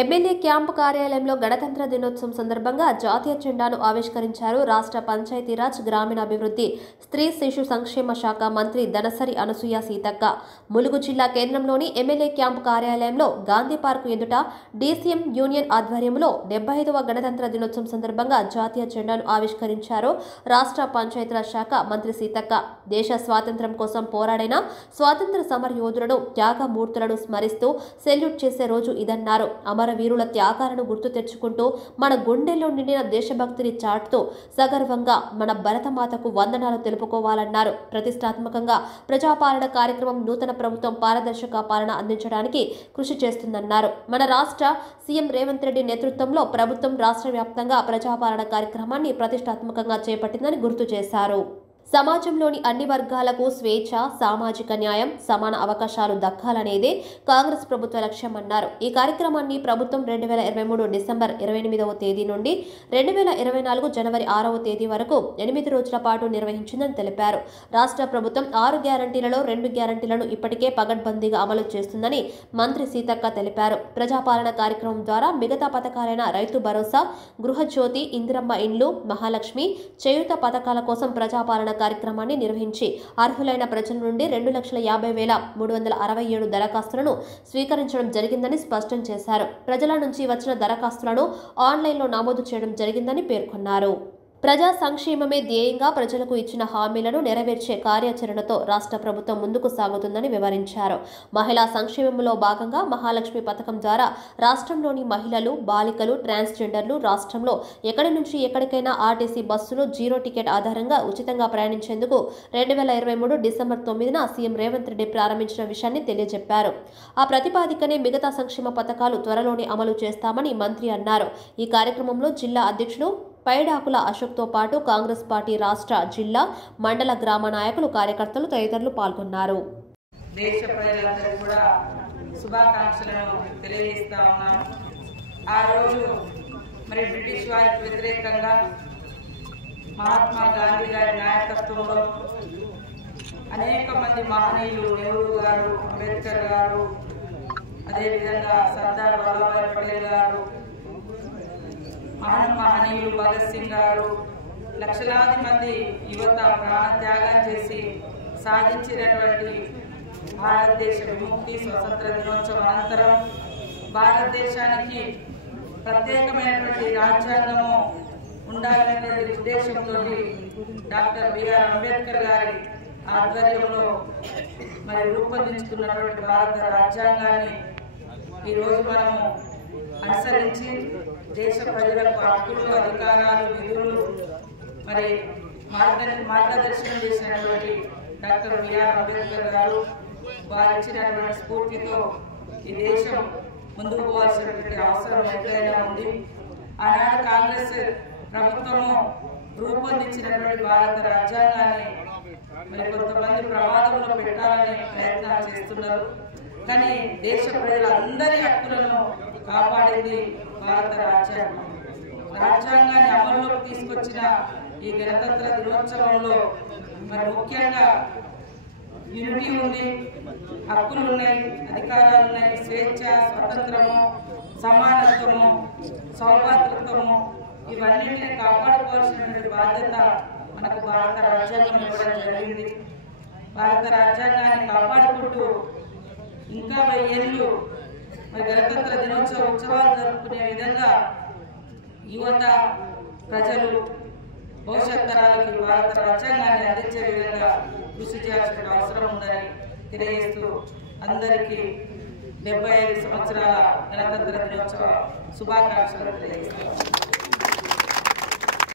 MLA camp కార్యాలయంలో గణతంత్ర దినోత్సవం సందర్భంగా జాతీయ జెండాను ఆవిష్కరించారు. రాష్ట్ర పంచాయతీరాజ్ గ్రామీణాభివృద్ధి స్త్రీ శిశు సంక్షేమ శాఖ మంత్రి దనసరి అనసూయ సీతక్క ములుగు జిల్లా కేంద్రంలోని ఎమ్మెల్యే క్యాంపు కార్యాలయంలో గాంధీ పార్కు ఎదుట డీసీఎం యూనియన్ ఆధ్వర్యంలో 75వ గణతంత్ర దినోత్సవం సందర్భంగా జాతీయ జెండాను ఆవిష్కరించారు. రాష్ట్ర పంచాయతీరాజ్ శాఖ మంత్రి సీతక్క దేశ స్వాతంత్ర్యం కోసం పోరాడిన స్వాతంత్ర సమర యోధులను త్యాగమూర్తులను స్మరిస్తూ సెల్యూట్ చేసే రోజు ఇదన్నారు. అమరవీరుల త్యాగాలను గుర్తు తెచ్చుకుంటూ మన గుండెల్లో నిండిన దేశభక్తిని చాటుతూ సగర్వంగా మన భరతమాతకు వందనాలు తెలుపుకోవాలన్నారు. ప్రతిష్టాత్మకంగా ప్రజాపాలన కార్యక్రమం నూతన ప్రభుత్వం పారదర్శక పాలన అందించడానికి కృషి చేస్తుందన్నారు. మన రాష్ట్ర సీఎం రేవంత్ రెడ్డి నేతృత్వంలో ప్రభుత్వం రాష్ట్ర వ్యాప్తంగా ప్రజాపాలన కార్యక్రమాన్ని ప్రతిష్టాత్మకంగా చేపట్టిందని గుర్తు చేశారు. సమాజంలోని అన్ని వర్గాలకు స్వేచ్ఛ, సామాజిక న్యాయం, సమాన అవకాశాలు దక్కాలనేదే కాంగ్రెస్ ప్రభుత్వ లక్ష్యమన్నారు. ఈ కార్యక్రమాన్ని ప్రభుత్వం 2023 డిసెంబర్ 28వ తేదీ నుండి 2024 జనవరి 6వ తేదీ వరకు 8 రోజుల పాటు నిర్వహించిందని తెలిపారు. రాష్ట్ర ప్రభుత్వం 6 గ్యారంటీలలో 2 గ్యారంటీలను ఇప్పటికే పగడ్బందీగా అమలు చేస్తుందని మంత్రి సీతక్క తెలిపారు. ప్రజాపాలన కార్యక్రమం ద్వారా మిగతా పథకాలైన రైతు భరోసా, గృహజ్యోతి, ఇందిరమ్మ ఇండ్లు, మహాలక్ష్మి, చేయూత పథకాల కోసం ప్రజాపాలన కార్యక్రమాన్ని నిర్వహించి అర్హులైన ప్రజల నుండి 2,50,367 దరఖాస్తులను స్వీకరించడం జరిగిందని స్పష్టం చేశారు. ప్రజల నుంచి వచ్చిన దరఖాస్తులను ఆన్లైన్లో నమోదు చేయడం జరిగిందని పేర్కొన్నారు. ప్రజా సంక్షేమమే ధ్యేయంగా ప్రజలకు ఇచ్చిన హామీలను నెరవేర్చే కార్యాచరణతో రాష్ట్ర ప్రభుత్వం ముందుకు సాగుతుందని వివరించారు. మహిళా సంక్షేమంలో భాగంగా మహాలక్ష్మి పథకం ద్వారా రాష్ట్రంలోని మహిళలు, బాలికలు, ట్రాన్స్జెండర్లు రాష్ట్రంలో ఎక్కడి నుంచి ఎక్కడికైనా ఆర్టీసీ బస్సులు 0 టికెట్ ఆధారంగా ఉచితంగా ప్రయాణించేందుకు 2023 డిసెంబర్ 9న సీఎం రేవంత్ రెడ్డి ప్రారంభించిన విషయాన్ని తెలియజెప్పారు. ఆ ప్రతిపాదికనే మిగతా సంక్షేమ పథకాలు త్వరలోనే అమలు చేస్తామని మంత్రి అన్నారు. ఈ కార్యక్రమంలో జిల్లా అధ్యక్షులు పైడాకుల అశోక్తో పాటు కాంగ్రెస్ పార్టీ రాష్ట్ర, జిల్లా, మండల, గ్రామ నాయకులు, కార్యకర్తలు తదితరులు పాల్గొన్నారు. దేశ ప్రజలందరికీ కూడా శుభాకాంక్షలను తెలియజేస్తా ఉన్నాం. ఆ రోజు బ్రిటిష్ వారికి వ్యతిరేకంగా మహాత్మా గాంధీ గారి నాయకత్వంలో అనేక మంది మహనీయులు, నెహ్రూ గారు, అంబేద్కర్ గారు, అదేవిధంగా సర్దార్ వల్లభాయ్ పటేల్ గారు, మహనీయులు భగత్ సింగ్ గారు, లక్షలాది మంది యువత ప్రాణత్యాగం చేసి సాధించినటువంటి భారతదేశ విముక్తి స్వతంత్ర దినోత్సవం అనంతరం భారతదేశానికి ప్రత్యేకమైనటువంటి రాజ్యాంగము ఉండాలనేటువంటి ఉద్దేశంతో డాక్టర్ బిఆర్ అంబేద్కర్ గారి ఆధ్వర్యంలో రూపొందించుకున్నటువంటి భారత రాజ్యాంగాన్ని ఈరోజు మనము అనుసరించి దేశ ప్రజలకు హక్కులు, అధికారాలు, విధులు మార్గదర్శనం చేసినటువంటి డాక్టర్ బిఆర్ అంబేద్కర్ గారు వారు ఇచ్చినటువంటి స్ఫూర్తితో ఈ దేశం ముందుకు పోవాల్సినటువంటి అవసరం ఎంతైనా ఉంది. ఆనాడు కాంగ్రెస్ ప్రభుత్వము రూపొందించినటువంటి భారత రాజ్యాంగాన్ని కొంతమంది ప్రమాదంలో పెట్టాలని ప్రయత్నాలు చేస్తున్నారు. కానీ దేశ ప్రజలందరి హక్కులను కాపాడింది భారత రాజ్యాంగం. రాజ్యాంగాన్ని అమల్లోకి తీసుకొచ్చిన ఈ గణతంత్ర దినోత్సవంలో ముఖ్యంగా యూనిటీ ఉంది, హక్కులు ఉన్నాయి, అధికారాలు ఉన్నాయి, స్వేచ్ఛ, స్వతంత్రము, సమానత్వము, సౌభాతృత్వము ఇవన్నింటినీ కాపాడుకోవాల్సినటువంటి బాధ్యత మనకు భారత రాజ్యాంగం ఇవ్వడం జరిగింది. భారత రాజ్యాంగాన్ని కాపాడుకుంటూ ఇంకా 1000 ఏళ్ళు గణతంత్ర దినోత్సవ ఉత్సవాలు జరుపుకునే విధంగా యువత, ప్రజలు భవిష్యత్ తరాలకి భారత రాజ్యాంగాన్ని అందించే విధంగా కృషి చేయాల్సిన అవసరం ఉందని తెలియజేస్తూ అందరికీ 75 సంవత్సరాల గణతంత్ర దినోత్సవ శుభాకాంక్షలు తెలియజేస్తాను.